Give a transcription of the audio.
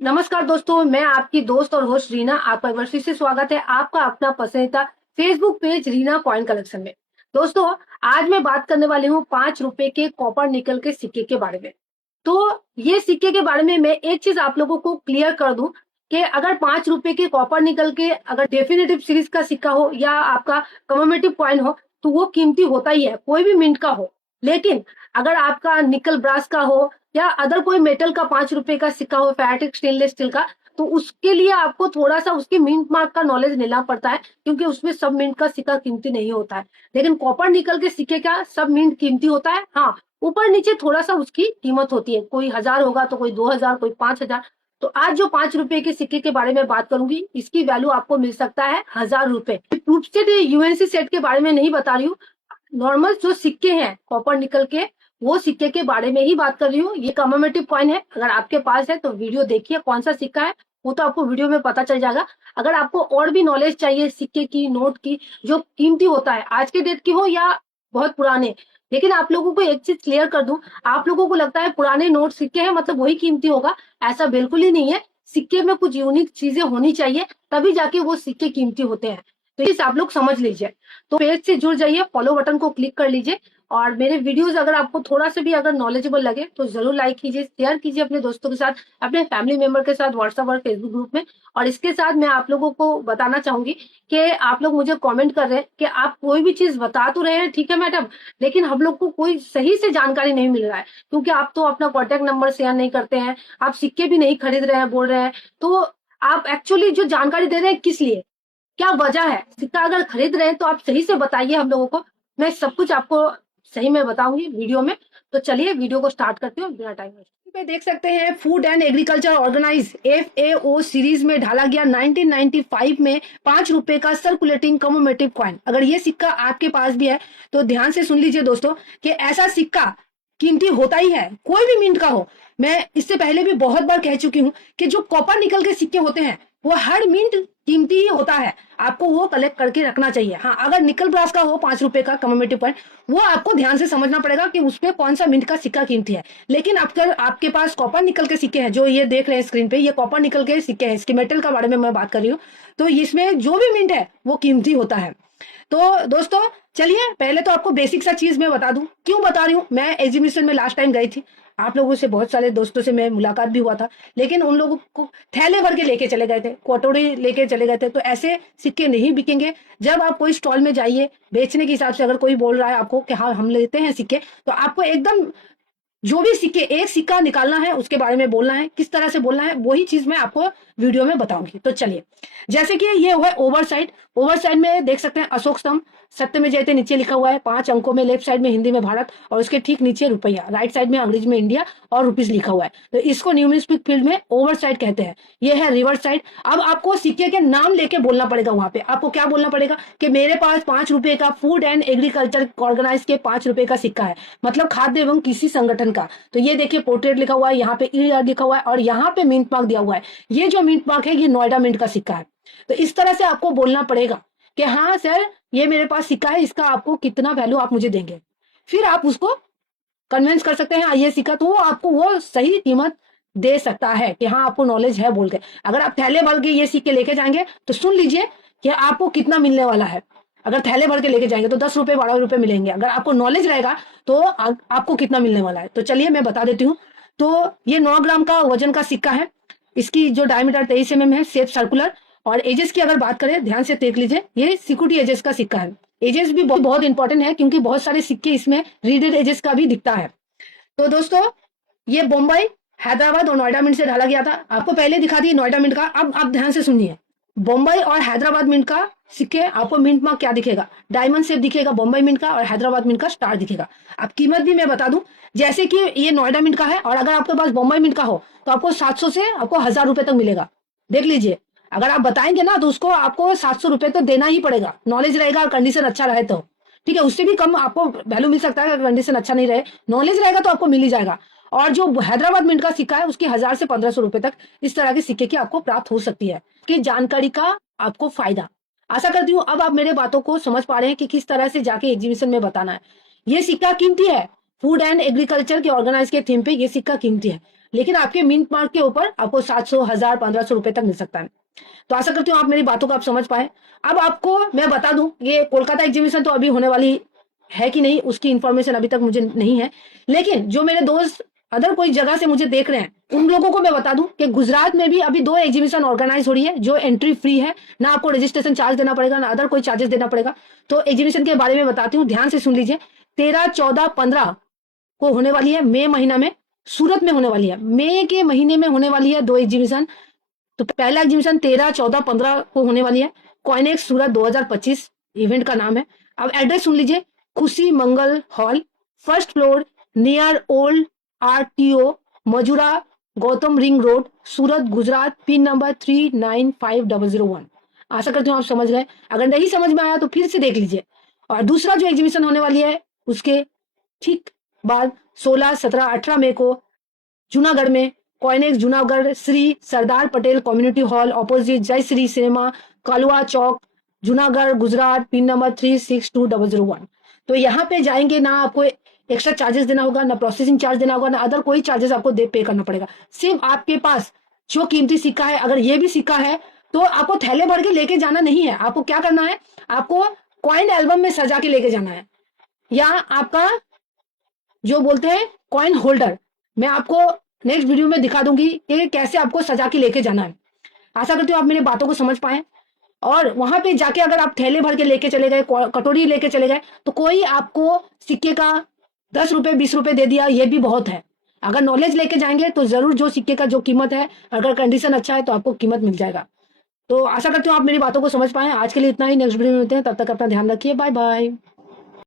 नमस्कार दोस्तों, मैं आपकी दोस्त और होस्ट रीना। आपका एक बार फिर से स्वागत है आपका अपना पसंदीदा Facebook page Reena coin collection में। दोस्तों, आज मैं बात करने वाली हूँ 5 रुपए के कॉपर निकल के सिक्के के बारे में। तो ये सिक्के के बारे में मैं एक चीज आप लोगों को क्लियर कर दूं कि अगर 5 रुपए के कॉपर निकल के अगर डेफिनेटिव सीरीज का सिक्का हो या आपका कमोमेटिव कॉइन हो तो वो कीमती होता ही है, कोई भी मिंट का हो। लेकिन अगर आपका निकल ब्रास का हो या अदर कोई मेटल का 5 रुपए का सिक्का हो, फैटिक स्टेनलेस स्टील का, तो उसके लिए आपको थोड़ा सा उसके मिंट मार्क का नॉलेज लेना पड़ता है, क्योंकि उसमें सब मिंट का सिक्का कीमती नहीं होता है। लेकिन कॉपर निकल के सिक्के का सब मिंट कीमती होता है। हाँ, ऊपर नीचे थोड़ा सा उसकी कीमत होती है, कोई 1000 होगा तो कोई 2000, कोई 5000। तो आज जो 5 रुपए के सिक्के के बारे में बात करूंगी, इसकी वैल्यू आपको मिल सकता है 1000 रुपए। प्रूफ सेट यूएनसी सेट के बारे में नहीं बता रही हूँ, नॉर्मल जो सिक्के हैं कॉपर निकल के, वो सिक्के के बारे में ही बात कर रही हूँ। ये कमेमोरेटिव कॉइन है, अगर आपके पास है तो वीडियो देखिए कौन सा सिक्का है, वो तो आपको वीडियो में पता चल जाएगा। अगर आपको और भी नॉलेज चाहिए सिक्के की, नोट की, जो कीमती होता है, आज के डेट की हो या बहुत पुराने, लेकिन आप लोगों को एक चीज क्लियर कर दूं, आप लोगों को लगता है पुराने नोट सिक्के हैं मतलब वही कीमती होगा, ऐसा बिल्कुल ही नहीं है। सिक्के में कुछ यूनिक चीजें होनी चाहिए, तभी जाके वो सिक्के कीमती होते हैं। तो इस आप लोग समझ लीजिए। तो पेज से जुड़ जाइए, फॉलो बटन को क्लिक कर लीजिए, और मेरे वीडियोस अगर आपको थोड़ा सा भी अगर नॉलेजेबल लगे तो जरूर लाइक कीजिए, शेयर कीजिए अपने दोस्तों के साथ, अपने फैमिली मेंबर के साथ, व्हाट्सएप और फेसबुक ग्रुप में। और इसके साथ मैं आप लोगों को बताना चाहूंगी कि आप लोग मुझे कमेंट कर रहे हैं कि आप कोई भी चीज बता तो रहे हैं, ठीक है मैडम, लेकिन हम लोग को कोई सही से जानकारी नहीं मिल रहा है, क्योंकि आप तो अपना कॉन्टेक्ट नंबर शेयर नहीं करते हैं, आप सिक्के भी नहीं खरीद रहे हैं बोल रहे हैं। तो आप एक्चुअली जो जानकारी दे रहे हैं किस लिए, क्या वजह है? सिक्का अगर खरीद रहे हैं तो आप सही से बताइए हम लोगों को, मैं सब कुछ आपको सही में बताऊंगी वीडियो में। तो चलिए वीडियो को स्टार्ट करते हैं बिना टाइम वेस्ट। पे देख सकते हैं food and agriculture organise FAO series में ढाला गया 1995 में 5 रुपए का सर्कुलेटिंग कमोमेटिव कॉइन। अगर ये सिक्का आपके पास भी है तो ध्यान से सुन लीजिए दोस्तों कि ऐसा सिक्का कीमती होता ही है, कोई भी मिंट का हो। मैं इससे पहले भी बहुत बार कह चुकी हूँ कि जो कॉपर निकल के सिक्के होते हैं वो हर मिंट कीमती ही होता है, आपको वो कलेक्ट करके रखना चाहिए। हाँ, अगर निकल ब्रास का हो 5 रुपए का कमोमेटिव कॉइन, वो आपको ध्यान से समझना पड़ेगा कि उसपे कौन सा मिंट का सिक्का कीमती है। लेकिन अगर आपके पास कॉपर निकल के सिक्के हैं, जो ये देख रहे हैं स्क्रीन पे, ये कॉपर निकल के सिक्के हैं, इसके मेटल का बारे में मैं बात कर रही हूँ, तो इसमें जो भी मिंट है वो कीमती होता है। तो दोस्तों चलिए पहले तो आपको बेसिक सा चीज मैं बता दूं। क्यों बता रही हूँ, मैं एग्जीबिशन में लास्ट टाइम गई थी, आप लोगों से बहुत सारे दोस्तों से मैं मुलाकात भी हुआ था, लेकिन उन लोगों को थैले भर के लेके चले गए थे, कटोरी लेके चले गए थे। तो ऐसे सिक्के नहीं बिकेंगे। जब आप कोई स्टॉल में जाइए बेचने के हिसाब से, अगर कोई बोल रहा है आपको कि हाँ हम लेते हैं सिक्के, तो आपको एकदम जो भी सिक्के, एक सिक्का निकालना है उसके बारे में बोलना है, किस तरह से बोलना है वही चीज मैं आपको वीडियो में बताऊंगी। तो चलिए, जैसे कि ये हुआ ओवर साइड, ओवर साइड में देख सकते हैं अशोक स्तंभ, सत्य में जयते नीचे लिखा हुआ है 5 अंकों में, लेफ्ट साइड में हिंदी में भारत और उसके ठीक नीचे रुपया, राइट साइड में अंग्रेजी में इंडिया और रुपीज लिखा हुआ है। तो इसको न्यूमेरिक फील्ड में ओवर साइड कहते हैं। ये है रिवर्स साइड। अब आपको सिक्के के नाम लेके बोलना पड़ेगा, वहां पे आपको क्या बोलना पड़ेगा कि मेरे पास 5 रुपए का फूड एंड एग्रीकल्चर ऑर्गेनाइज के 5 रुपए का सिक्का है, मतलब खाद्य एवं किसी संगठन का। तो ये देखिए पोर्ट्रेट लिखा हुआ है, यहाँ पे ईयर लिखा हुआ है और यहाँ पे मिंट मार्क दिया हुआ है। ये जो मिंट मार्क है ये नोएडा मिंट का सिक्का है। तो इस तरह से आपको बोलना पड़ेगा कि हाँ सर ये मेरे पास सिक्का है, इसका आपको कितना वैल्यू आप मुझे देंगे। फिर आप उसको कन्विंस कर सकते हैं हाँ ये सिक्का, तो वो आपको वो सही कीमत दे सकता है कि हाँ आपको नॉलेज है बोल के। अगर आप थैले भर के ये सिक्के लेके जाएंगे तो सुन लीजिए कि आपको कितना मिलने वाला है। अगर थैले भर के लेके जाएंगे तो 10 रुपए 12 रुपए मिलेंगे। अगर आपको नॉलेज रहेगा तो आपको कितना मिलने वाला है, तो चलिए मैं बता देती हूँ। तो ये 9 ग्राम का वजन का सिक्का है, इसकी जो डायमीटर 23 mm है, शेप सर्कुलर। और एजेस की अगर बात करें, ध्यान से देख लीजिए, ये सिक्योरिटी एजेस का सिक्का है। एजेस भी बहुत इंपॉर्टेंट है क्योंकि बहुत सारे सिक्के इसमें रीडेड एजेस का भी दिखता है। तो दोस्तों ये बम्बई, हैदराबाद और नोएडा मिंट से ढाला गया था। आपको पहले दिखा दी नोएडा मिंट का, अब आप ध्यान से सुनिए। बम्बई और हैदराबाद मिंट का सिक्के, आपको मिंट मार्क क्या दिखेगा, डायमंड शेप दिखेगा बम्बई मिंट का, और हैदराबाद मिंट का स्टार दिखेगा। अब कीमत भी मैं बता दूं, जैसे कि ये नोएडा मिंट का है और अगर आपके पास बम्बई मिंट का हो तो आपको 700 से आपको 1000 रुपए तक मिलेगा। देख लीजिए, अगर आप बताएंगे ना तो उसको आपको 700 रुपए तो देना ही पड़ेगा, नॉलेज रहेगा और कंडीशन अच्छा रहे तो। ठीक है, उससे भी कम आपको वैल्यू मिल सकता है अगर कंडीशन अच्छा नहीं रहे, नॉलेज रहेगा तो आपको मिल ही जाएगा। और जो हैदराबाद मिंट का सिक्का है उसकी 1000 से 1500 रुपए तक इस तरह के सिक्के की आपको प्राप्त हो सकती है। कि जानकारी का आपको फायदा, आशा करती हूँ अब आप मेरे बातों को समझ पा रहे हैं कि किस तरह से जाके एग्जीबिशन में बताना है। ये सिक्का कीमती है, फूड एंड एग्रीकल्चर के ऑर्गेनाइज के थीम पे ये सिक्का कीमती है। लेकिन आपके मिंट मार्क के ऊपर आपको 700, 1000, 1500 रुपए तक मिल सकता है। तो आशा करती हूँ आप मेरी बातों को आप समझ पाए। अब आपको मैं बता दूं, ये कोलकाता एग्जीबिशन तो अभी होने वाली है कि नहीं उसकी इंफॉर्मेशन अभी तक मुझे नहीं है, लेकिन जो मेरे दोस्त अदर कोई जगह से मुझे देख रहे हैं उन लोगों को मैं बता दूं कि गुजरात में भी अभी 2 एग्जीबिशन ऑर्गेनाइज हो रही है जो एंट्री फ्री है, ना आपको रजिस्ट्रेशन चार्ज देना पड़ेगा ना अदर कोई चार्जेस देना पड़ेगा। तो एग्जीबिशन के बारे में बताती हूँ, ध्यान से सुन लीजिए। 13, 14, 15 को होने वाली है, मई महीना में सूरत में होने वाली है। मई के महीने में होने वाली है 2 एग्जीबिशन। तो पहला एग्जीबिशन 13, 14, 15 को होने वाली है, कॉइनेक्स सूरत 2025 इवेंट का नाम है। अब एड्रेस सुन लीजिए, Khushi Mangal hall, first floor, near old RTO, Majura, Gautam ring road, Surat Gujarat, pin number 395001। आशा करती हूँ आप समझ गए, अगर नहीं समझ में आया तो फिर से देख लीजिए। और दूसरा जो एग्जीबिशन होने वाली है उसके ठीक बाद 16, 17, 18 मई को जूनागढ़ में CoinEx Junagadh Shri Sardar Patel community hall opposite जय श्री सिनेमा, कालवा चौक, जूनागढ़ गुजरात, पिन नंबर 362001। तो यहाँ पे जाएंगे ना आपको एक्स्ट्रा चार्जेस देना होगा, ना प्रोसेसिंग चार्ज देना होगा, ना अदर कोई चार्जेस आपको पे करना पड़ेगा। सिर्फ आपके पास जो कीमती सिक्का है, अगर ये भी सिक्का है तो आपको थैले भर के लेके जाना नहीं है। आपको क्या करना है, आपको कॉइन एल्बम में सजा के लेके जाना है, या आपका जो बोलते हैं कॉइन होल्डर, मैं आपको नेक्स्ट वीडियो में दिखा दूंगी कि कैसे आपको सजा के लेके जाना है। आशा करती हूँ आप मेरी बातों को समझ पाए। और वहां पे जाके अगर आप थैले भर के लेके चले गए, कटोरी लेके चले गए, तो कोई आपको सिक्के का 10 रुपए 20 रुपए दे दिया, ये भी बहुत है। अगर नॉलेज लेके जाएंगे तो जरूर जो सिक्के का जो कीमत है, अगर कंडीशन अच्छा है तो आपको कीमत मिल जाएगा। तो आशा करती हूँ आप मेरी बातों को समझ पाए। आज के लिए इतना ही, नेक्स्ट वीडियो में मिलते हैं, तब तक अपना ध्यान रखिए, बाय बाय।